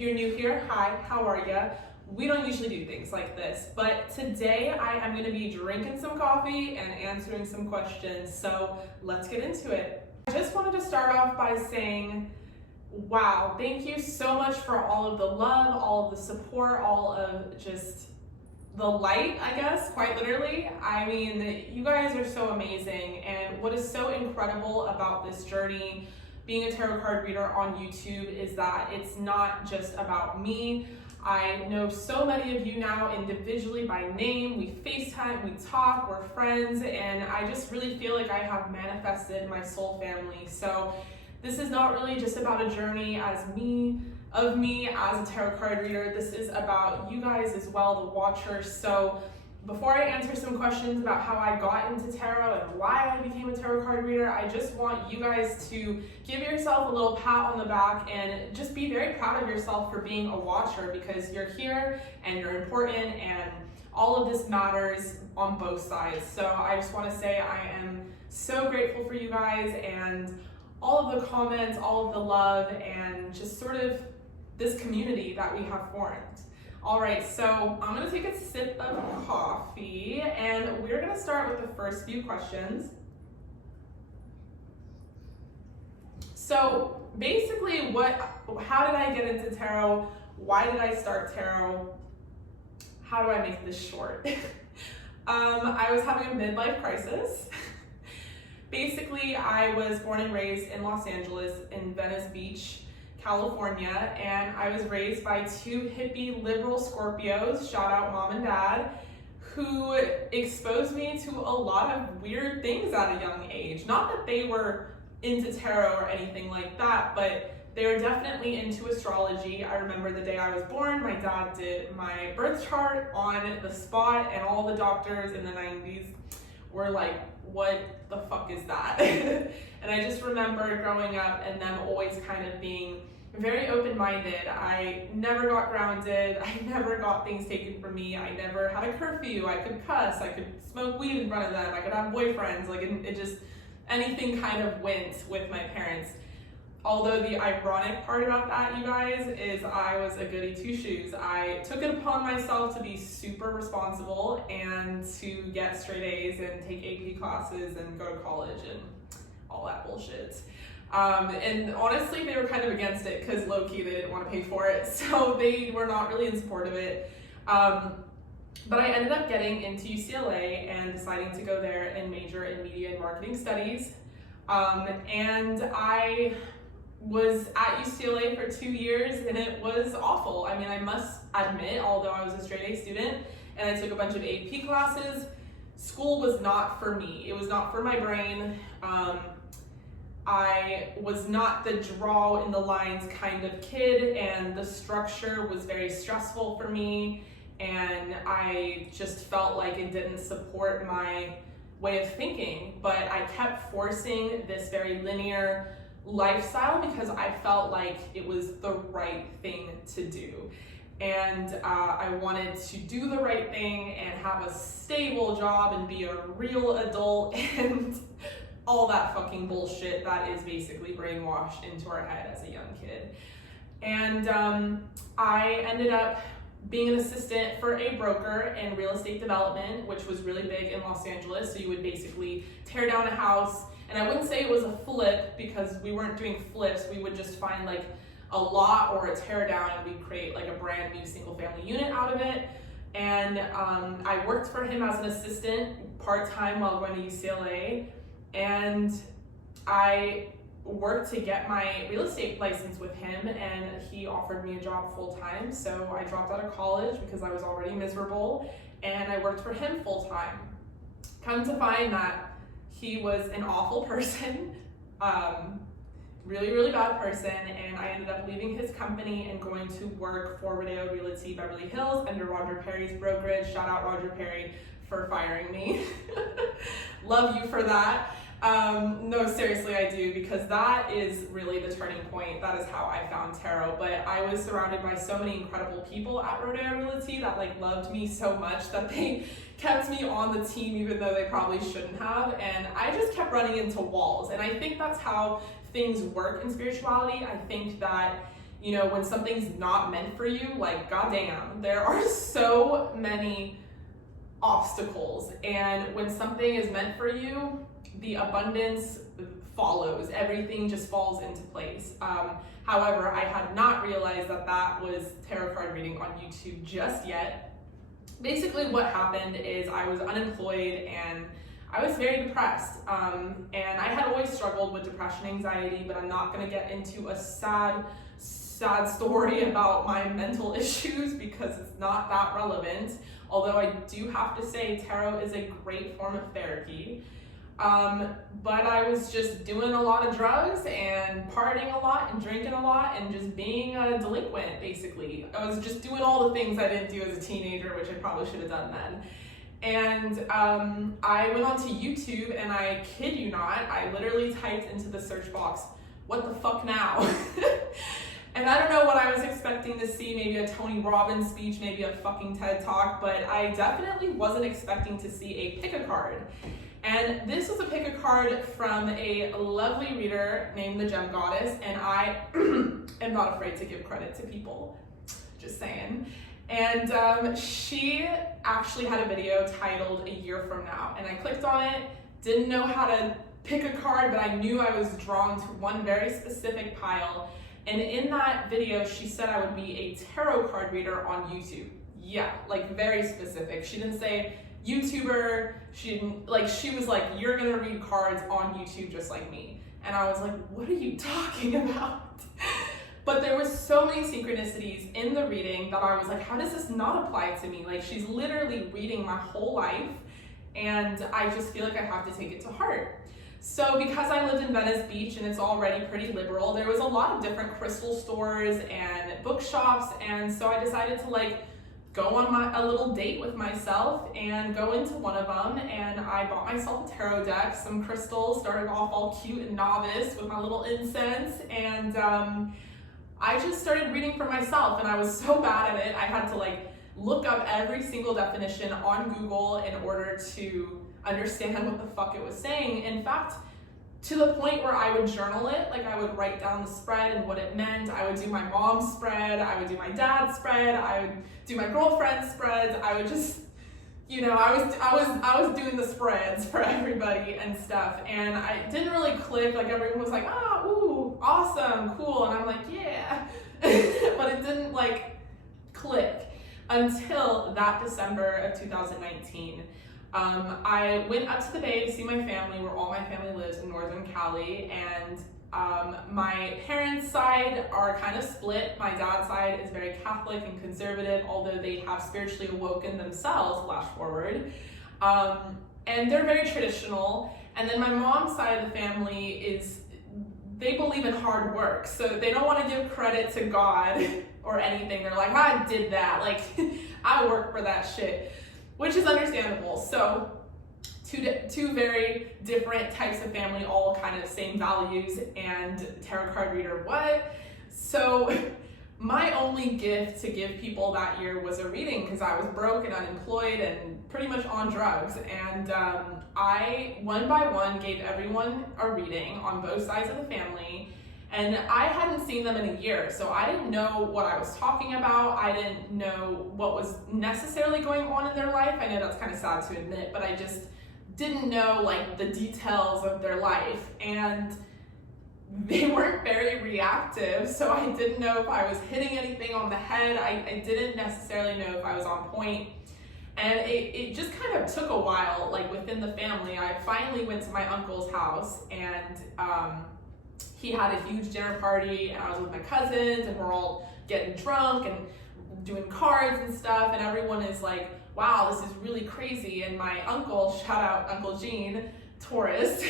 If you're new here, hi, how are ya? We don't usually do things like this, but today I am going to be drinking some coffee and answering some questions, so let's get into it. I just wanted to start off by saying, wow, thank you so much for all of the love, all of the support, all of just the light, I guess, quite literally. I mean, you guys are so amazing, and what is so incredible about this journey, being a tarot card reader on YouTube, is that it's not just about me. I know so many of you now individually by name. We FaceTime, we talk, we're friends, and I just really feel like I have manifested my soul family. So this is not really just about a journey as me as a tarot card reader. This is about you guys as well, the watchers. So before I answer some questions about how I got into tarot and why I became a tarot card reader, I just want you guys to give yourself a little pat on the back and just be very proud of yourself for being a watcher, because you're here and you're important and all of this matters on both sides. So I just want to say I am so grateful for you guys and all of the comments, all of the love, and just sort of this community that we have formed. All right, so I'm gonna take a sip of coffee and we're gonna start with the first few questions. So basically, how did I get into tarot? Why did I start tarot? How do I make this short? I was having a midlife crisis. Basically, I was born and raised in Los Angeles, in Venice Beach, California, and I was raised by two hippie liberal Scorpios, shout out mom and dad, who exposed me to a lot of weird things at a young age. Not that they were into tarot or anything like that, but they were definitely into astrology. I remember the day I was born, my dad did my birth chart on the spot, and all the doctors in the 90s were like, what the fuck is that? And I just remember growing up and them always kind of being very open-minded. I never got grounded. I never got things taken from me. I never had a curfew. I could cuss. I could smoke weed in front of them. I could have boyfriends. Like it just, anything kind of went with my parents. Although the ironic part about that, you guys, is I was a goody two-shoes. I took it upon myself to be super responsible and to get straight A's and take AP classes and go to college and all that bullshit. And honestly, they were kind of against it because low-key they didn't want to pay for it, so they were not really in support of it. But I ended up getting into UCLA and deciding to go there and major in media and marketing studies. And I was at UCLA for 2 years and it was awful. I mean, I must admit, although I was a straight A student and I took a bunch of AP classes, school was not for me. It was not for my brain. I was not the draw in the lines kind of kid, and the structure was very stressful for me, and I just felt like it didn't support my way of thinking. But I kept forcing this very linear lifestyle because I felt like it was the right thing to do. And I wanted to do the right thing and have a stable job and be a real adult and all that fucking bullshit that is basically brainwashed into our head as a young kid. And I ended up being an assistant for a broker in real estate development, which was really big in Los Angeles. So you would basically tear down a house, and I wouldn't say it was a flip because we weren't doing flips. We would just find like a lot or a tear down and we'd create like a brand new single family unit out of it. And I worked for him as an assistant part-time while going to UCLA, and I worked to get my real estate license with him, and he offered me a job full-time. So I dropped out of college because I was already miserable, and I worked for him full-time. Come to find that he was an awful person, really, really bad person, and I ended up leaving his company and going to work for Rodeo Realty Beverly Hills under Roger Perry's brokerage. Shout out Roger Perry for firing me. Love you for that. No, seriously, I do, because that is really the turning point. That is how I found tarot. But I was surrounded by so many incredible people at Rodeo Realty that like loved me so much that they kept me on the team even though they probably shouldn't have. And I just kept running into walls. And I think that's how things work in spirituality. I think that you know, when something's not meant for you, like, goddamn, there are so many obstacles. And when something is meant for you, the abundance follows. Everything just falls into place. However, I had not realized that that was tarot card reading on YouTube just yet. Basically what happened is I was unemployed and I was very depressed. And I had always struggled with depression, anxiety, but I'm not gonna get into a sad story about my mental issues because it's not that relevant. Although I do have to say tarot is a great form of therapy. But I was just doing a lot of drugs and partying a lot and drinking a lot and just being a delinquent, basically. I was just doing all the things I didn't do as a teenager, which I probably should have done then. And I went onto YouTube, and I kid you not, I literally typed into the search box, "What the fuck now?" And I don't know what I was expecting to see, maybe a Tony Robbins speech, maybe a fucking TED Talk, but I definitely wasn't expecting to see a pick a card. And this was a pick a card from a lovely reader named the Gem Goddess, and I am not afraid to give credit to people, just saying. And she actually had a video titled "A Year From Now," and I clicked on it, didn't know how to pick a card, but I knew I was drawn to one very specific pile. And in that video, she said I would be a tarot card reader on YouTube. Yeah, like very specific. She didn't say YouTuber, she was like, "You're gonna read cards on YouTube just like me." And I was like, what are you talking about? But there was so many synchronicities in the reading that I was like, how does this not apply to me? Like, she's literally reading my whole life, and I just feel like I have to take it to heart. So because I lived in Venice Beach and it's already pretty liberal, there was a lot of different crystal stores and bookshops, and so I decided to like go on a little date with myself and go into one of them, and I bought myself a tarot deck, some crystals, started off all cute and novice with my little incense, and I just started reading for myself, and I was so bad at it, I had to like look up every single definition on Google in order to understand what the fuck it was saying. In fact, to the point where I would journal it, like I would write down the spread and what it meant. I would do my mom's spread, I would do my dad's spread, I would do my girlfriend's spreads. I would just, you know, I was doing the spreads for everybody and stuff, and I didn't really click. Like everyone was like, "Ah, ooh, awesome, cool," and I'm like, "Yeah," but it didn't like click until that December of 2019. I went up to the Bay to see my family, where all my family lives in Northern Cali, and my parents' side are kind of split. My dad's side is very Catholic and conservative, although they have spiritually awoken themselves, flash forward, and they're very traditional. And then my mom's side of the family they believe in hard work, so they don't want to give credit to God or anything. They're like, "I did that, like I work for that shit," which is understandable. So two very different types of family, all kind of same values, and tarot card reader, what? So my only gift to give people that year was a reading, because I was broke and unemployed and pretty much on drugs. And I, one by one, gave everyone a reading on both sides of the family. And I hadn't seen them in a year, so I didn't know what I was talking about. I didn't know what was necessarily going on in their life. I know that's kind of sad to admit, but I just didn't know like the details of their life. And they weren't very reactive, so I didn't know if I was hitting anything on the head. I didn't necessarily know if I was on point. And it just kind of took a while, like within the family. I finally went to my uncle's house, and he had a huge dinner party, and I was with my cousins, and we're all getting drunk and doing cards and stuff, and everyone is like, "Wow, this is really crazy." And my uncle, shout out Uncle Gene, Taurus,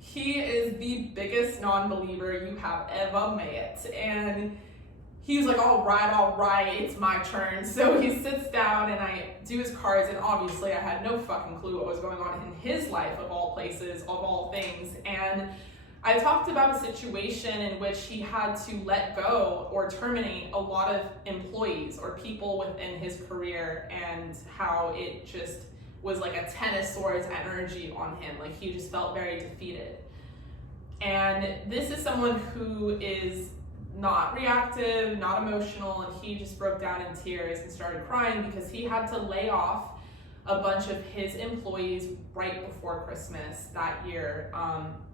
he is the biggest non-believer you have ever met. And he was like, all right, it's my turn. So he sits down and I do his cards, and obviously I had no fucking clue what was going on in his life, of all places, of all things. And I talked about a situation in which he had to let go or terminate a lot of employees or people within his career, and how it just was like a 10 of swords energy on him. Like he just felt very defeated. And this is someone who is not reactive, not emotional, and he just broke down in tears and started crying because he had to lay off a bunch of his employees right before Christmas that year.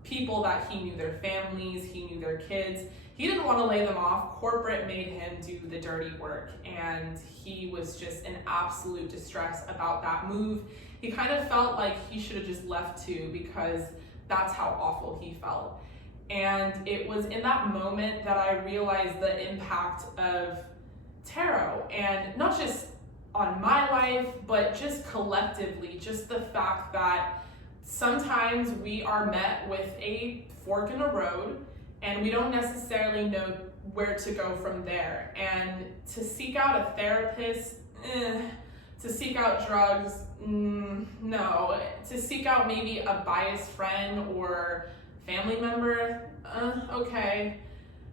People that he knew their families, he knew their kids. He didn't want to lay them off. Corporate made him do the dirty work, and he was just in absolute distress about that move. He kind of felt like he should have just left too, because that's how awful he felt. And it was in that moment that I realized the impact of tarot, and not just on my life, but just collectively, just the fact that sometimes we are met with a fork in the road and we don't necessarily know where to go from there. And to seek out a therapist, to seek out drugs, no. To seek out maybe a biased friend or family member, okay.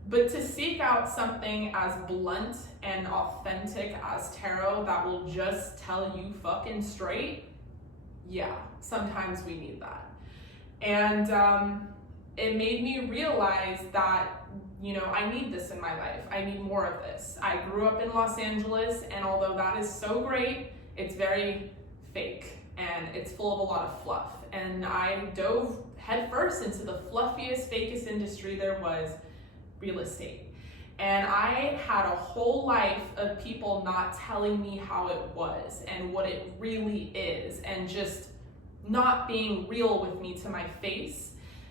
But to seek out something as blunt and authentic as tarot that will just tell you fucking straight, yeah, sometimes we need that. And it made me realize that, you know, I need this in my life. I need more of this. I grew up in Los Angeles, and although that is so great, it's very fake and it's full of a lot of fluff. And I dove headfirst into the fluffiest, fakest industry there was, real estate. And I had a whole life of people not telling me how it was and what it really is, and just not being real with me to my face.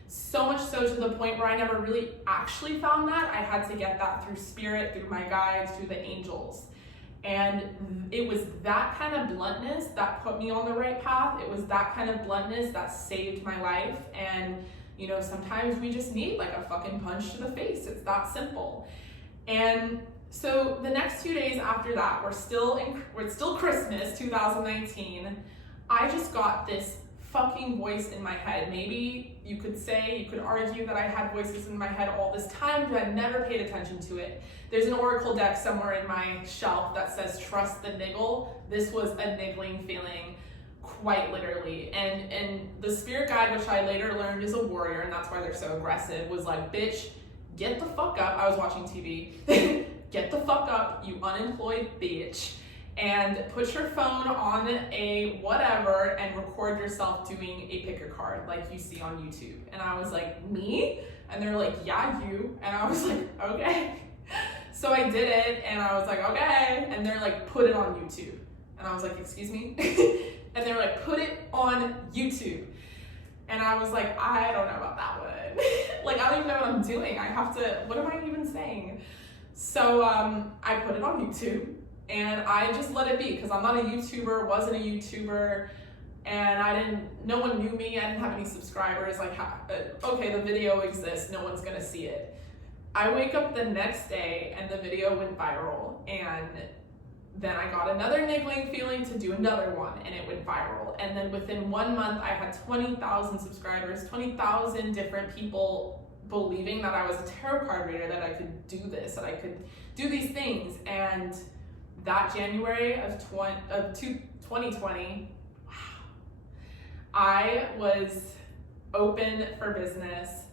So much so to the point where I never really actually found that. I had to get that through spirit, through my guides, through the angels. And it was that kind of bluntness that put me on the right path. It was that kind of bluntness that saved my life. And you know, sometimes we just need like a fucking punch to the face. It's that simple. And so the next 2 days after that, we're still Christmas 2019. I just got this fucking voice in my head. Maybe you could argue that I had voices in my head all this time, but I never paid attention to it. There's an oracle deck somewhere in my shelf that says trust the niggle. This was a niggling feeling, quite literally. And the spirit guide, which I later learned is a warrior, and that's why they're so aggressive, was like, bitch, get the fuck up. I was watching TV. Get the fuck up, you unemployed bitch, and put your phone on a whatever and record yourself doing a pick a card like you see on YouTube. And I was like, me? And they're like, yeah, you. And I was like, okay. So I did it, and I was like, okay. And they're like, put it on YouTube. And I was like, excuse me? And they were like, put it on YouTube. And I was like, I don't know about that one. Like, I don't even know what I'm doing. What am I even saying? So I put it on YouTube, and I just let it be, because I'm not a YouTuber, wasn't a YouTuber, and no one knew me. I didn't have any subscribers. Like, okay, the video exists, no one's gonna see it. I wake up the next day and the video went viral, and then I got another niggling feeling to do another one, and it went viral. And then within 1 month, I had 20,000 subscribers, 20,000 different people believing that I was a tarot card reader, that I could do this, that I could do these things. And that January of 2020, wow, I was open for business,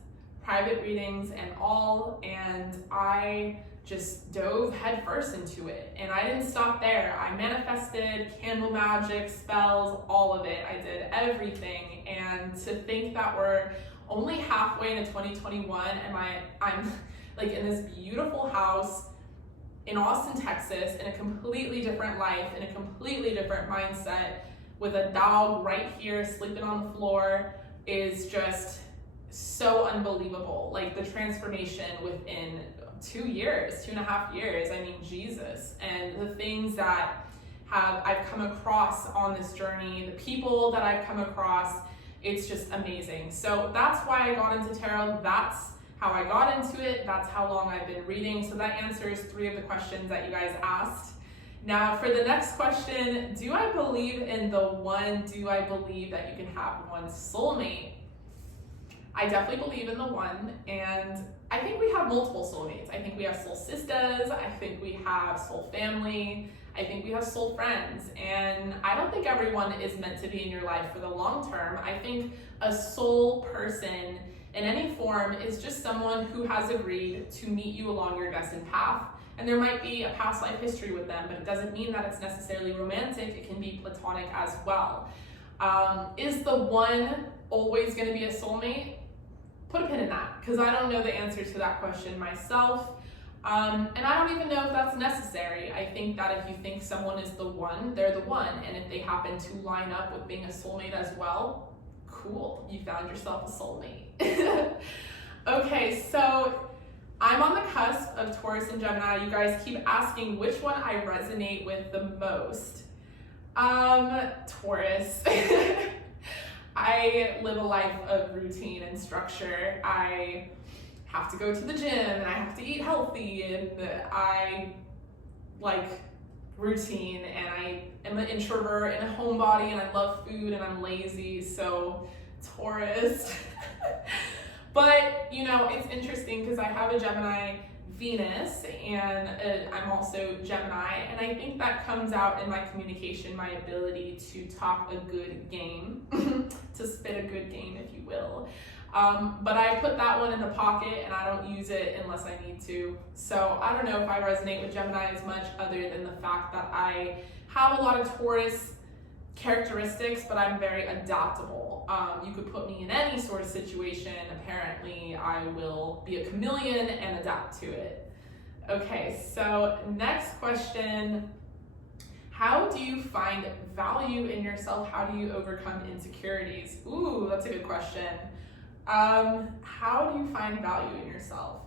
private readings and all, and I just dove headfirst into it. And I didn't stop there. I manifested, candle magic, spells, all of it. I did everything. And to think that we're only halfway into 2021 and I'm like in this beautiful house in Austin, Texas, in a completely different life, in a completely different mindset, with a dog right here sleeping on the floor, is just so unbelievable. Like the transformation within 2.5 years, I mean, Jesus. And the things that I've come across on this journey, the people that I've come across, it's just amazing. So that's why I got into tarot. That's how I got into it. That's how long I've been reading. So that answers 3 of the questions that you guys asked. Now for the next question, do I believe in the one? Do I believe that you can have one soulmate? I definitely believe in the one, and I think we have multiple soulmates. I think we have soul sisters. I think we have soul family. I think we have soul friends. And I don't think everyone is meant to be in your life for the long term. I think a soul person in any form is just someone who has agreed to meet you along your destined path. And there might be a past life history with them, but it doesn't mean that it's necessarily romantic. It can be platonic as well. Is the one always going to be a soulmate? Put a pin in that, because I don't know the answer to that question myself. And I don't even know if that's necessary. I think that if you think someone is the one, they're the one. And if they happen to line up with being a soulmate as well, cool, you found yourself a soulmate. Okay, so I'm on the cusp of Taurus and Gemini. You guys keep asking which one I resonate with the most. Taurus. I live a life of routine and structure. I have to go to the gym and I have to eat healthy, and I like routine, and I am an introvert and a homebody, and I love food and I'm lazy, so Taurus. But you know, it's interesting because I have a Gemini Venus, and I'm also Gemini, and I think that comes out in my communication, my ability to talk a good game, to spit a good game, if you will. But I put that one in the pocket and I don't use it unless I need to. So I don't know if I resonate with Gemini as much, other than the fact that I have a lot of Taurus characteristics, but I'm very adaptable. You could put me in any sort of situation. Apparently I will be a chameleon and adapt to it. Okay, so next question. How do you find value in yourself? How do you overcome insecurities? Ooh, that's a good question. How do you find value in yourself?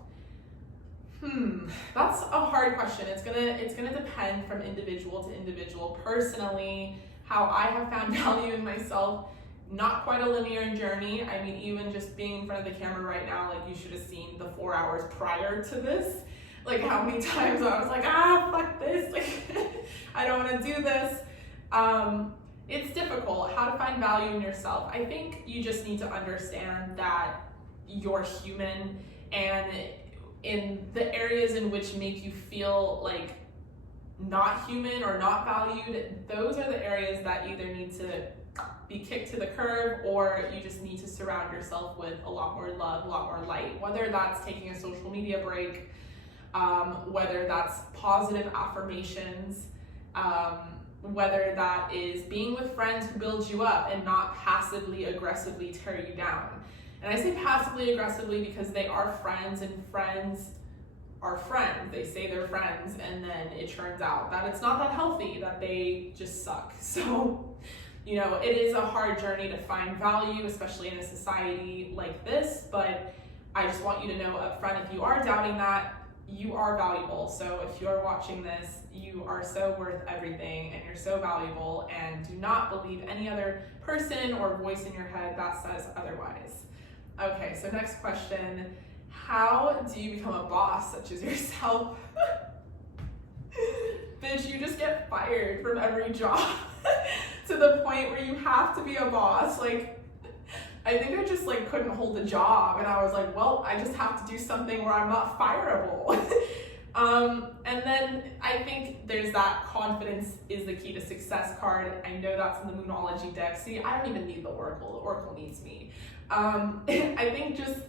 That's a hard question. It's gonna depend from individual to individual. Personally, how I have found value in myself, not quite a linear journey. I mean, even just being in front of the camera right now, like, you should have seen the 4 hours prior to this. Like, how many times I was like, fuck this, like, I don't wanna do this. It's difficult, how to find value in yourself. I think you just need to understand that you're human, and in the areas in which make you feel like not human or not valued, those are the areas that either need to be kicked to the curb, or you just need to surround yourself with a lot more love, a lot more light. Whether that's taking a social media break, whether that's positive affirmations, whether that is being with friends who build you up and not passively aggressively tear you down. And I say passively aggressively because they are friends, and friends are friends. They say they're friends, and then it turns out that it's not that healthy, that they just suck. So, you know, it is a hard journey to find value, especially in a society like this, but I just want you to know up front, if you are doubting that, you are valuable. So if you're watching this, you are so worth everything, and you're so valuable, and do not believe any other person or voice in your head that says otherwise. Okay, so next question. How do you become a boss such as yourself? Bitch, you just get fired from every job to the point where you have to be a boss. Like, I think I just like couldn't hold a job, and I was like, well, I just have to do something where I'm not fireable. And then I think there's that confidence is the key to success card. I know that's in the Moonology deck. See, I don't even need the Oracle. The Oracle needs me. I think just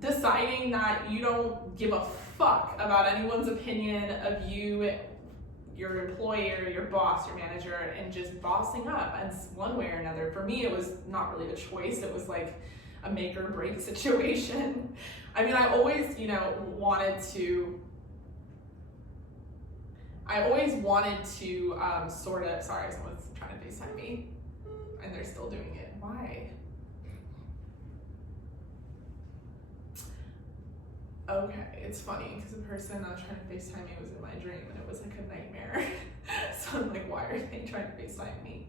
deciding that you don't give a fuck about anyone's opinion of you, your employer, your boss, your manager, and just bossing up, and one way or another. For me, it was not really a choice. It was like a make or break situation. I mean, I always, wanted to sorry, someone's trying to FaceTime me, and they're still doing it. Why? Okay, it's funny because the person that was trying to FaceTime me was in my dream, and it was like a nightmare. So I'm like, why are they trying to FaceTime me?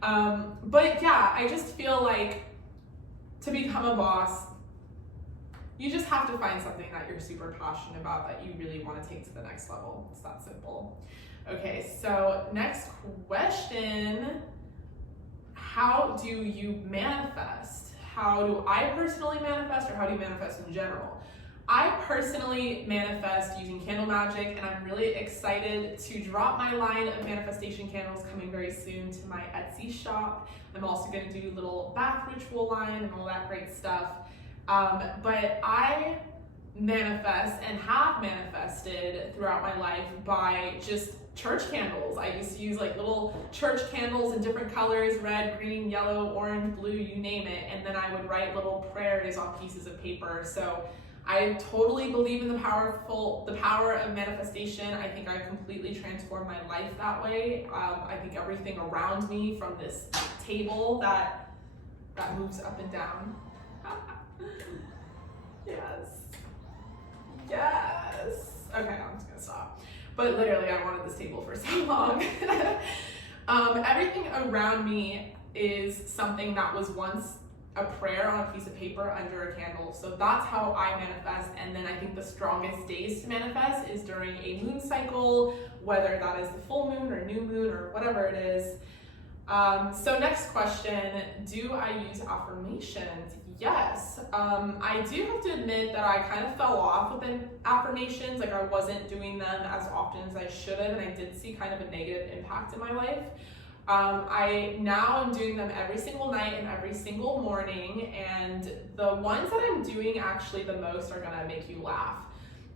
But yeah, I just feel like to become a boss, you just have to find something that you're super passionate about, that you really want to take to the next level. It's that simple. Okay, so next question. How do you manifest? How do I personally manifest, or how do you manifest in general? I personally manifest using candle magic, and I'm really excited to drop my line of manifestation candles coming very soon to my Etsy shop. I'm also going to do little bath ritual line and all that great stuff. But I manifest and have manifested throughout my life by just church candles. I used to use like little church candles in different colors, red, green, yellow, orange, blue, you name it. And then I would write little prayers on pieces of paper. So I totally believe in the power of manifestation. I think I completely transformed my life that way. I think everything around me, from this table that moves up and down. Yes. Okay, I'm just gonna stop. But literally, I wanted this table for so long. Everything around me is something that was once a prayer on a piece of paper under a candle. So that's how I manifest. And then I think the strongest days to manifest is during a moon cycle, whether that is the full moon or new moon or whatever it is. So next question, do I use affirmations? Yes. I do have to admit that I kind of fell off with the affirmations. Like I wasn't doing them as often as I should have, and I did see kind of a negative impact in my life. I now am doing them every single night and every single morning, and the ones that I'm doing actually the most are gonna make you laugh.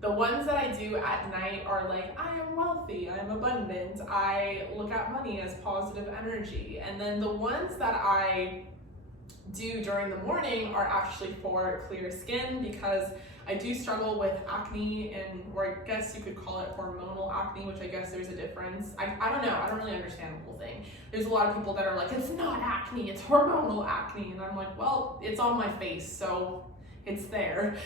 The ones that I do at night are like, I am wealthy, I am abundant, I look at money as positive energy. And then the ones that I do during the morning are actually for clear skin, because I do struggle with acne, or I guess you could call it hormonal acne, which I guess there's a difference. I don't know, I don't really understand the whole thing. There's a lot of people that are like, it's not acne, it's hormonal acne. And I'm like, well, it's on my face, so it's there,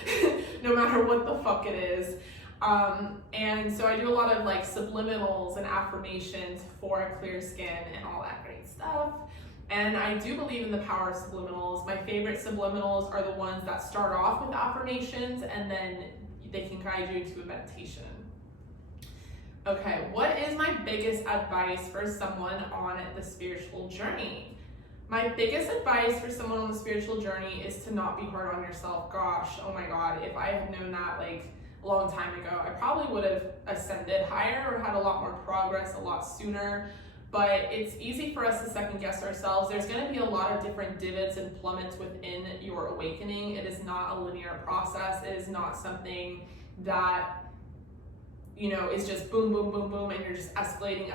no matter what the fuck it is. And so I do a lot of like subliminals and affirmations for clear skin and all that great stuff. And I do believe in the power of subliminals. My favorite subliminals are the ones that start off with affirmations and then they can guide you into a meditation. Okay, what is my biggest advice for someone on the spiritual journey? My biggest advice for someone on the spiritual journey is to not be hard on yourself. Gosh, oh my God, if I had known that like a long time ago, I probably would have ascended higher or had a lot more progress a lot sooner. But it's easy for us to second guess ourselves. There's going to be a lot of different divots and plummets within your awakening. It is not a linear process. It is not something that, you know, is just boom, boom, boom, boom, and you're just escalating.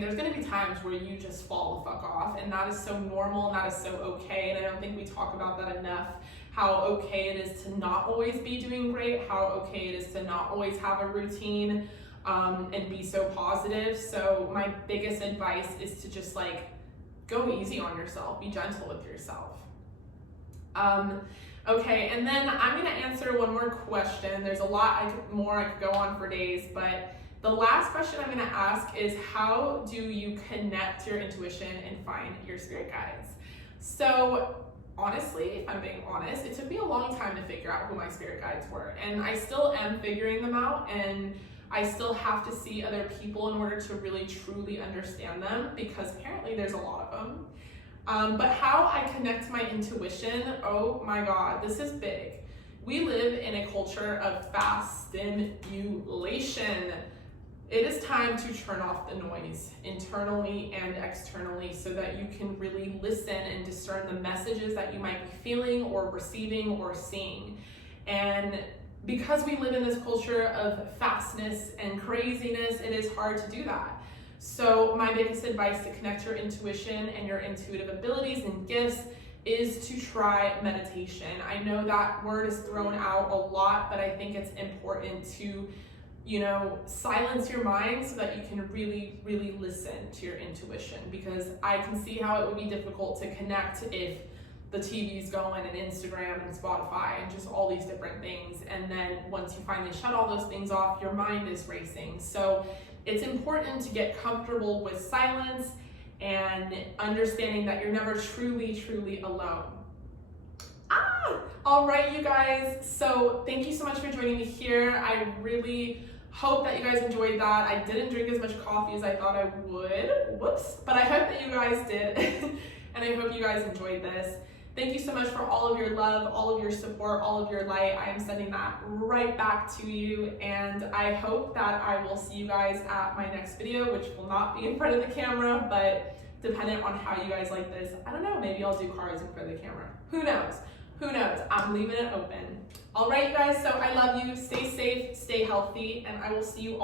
There's going to be times where you just fall the fuck off, and that is so normal, and that is so okay. And I don't think we talk about that enough, how okay it is to not always be doing great, how okay it is to not always have a routine, and be so positive. So my biggest advice is to just like go easy on yourself, be gentle with yourself. Okay, and then I'm gonna answer one more question. There's a lot more I could go on for days, but the last question I'm gonna ask is, how do you connect your intuition and find your spirit guides? So honestly, if I'm being honest, it took me a long time to figure out who my spirit guides were, and I still am figuring them out, and I still have to see other people in order to really truly understand them, because apparently there's a lot of them. But how I connect my intuition, oh my God, this is big. We live in a culture of fast stimulation. It is time to turn off the noise internally and externally so that you can really listen and discern the messages that you might be feeling or receiving or seeing. And because we live in this culture of fastness and craziness, it is hard to do that. So my biggest advice to connect your intuition and your intuitive abilities and gifts is to try meditation. I know that word is thrown out a lot, but I think it's important to, you know, silence your mind so that you can really, really listen to your intuition, because I can see how it would be difficult to connect if the TV's going and Instagram and Spotify and just all these different things. And then once you finally shut all those things off, your mind is racing. So it's important to get comfortable with silence and understanding that you're never truly, truly alone. All right, you guys. So thank you so much for joining me here. I really hope that you guys enjoyed that. I didn't drink as much coffee as I thought I would. Whoops. But I hope that you guys did. And I hope you guys enjoyed this. Thank you so much for all of your love, all of your support, all of your light. I am sending that right back to you. And I hope that I will see you guys at my next video, which will not be in front of the camera, but dependent on how you guys like this, I don't know, maybe I'll do cards in front of the camera. Who knows? Who knows? I'm leaving it open. All right, you guys, so I love you. Stay safe, stay healthy, and I will see you all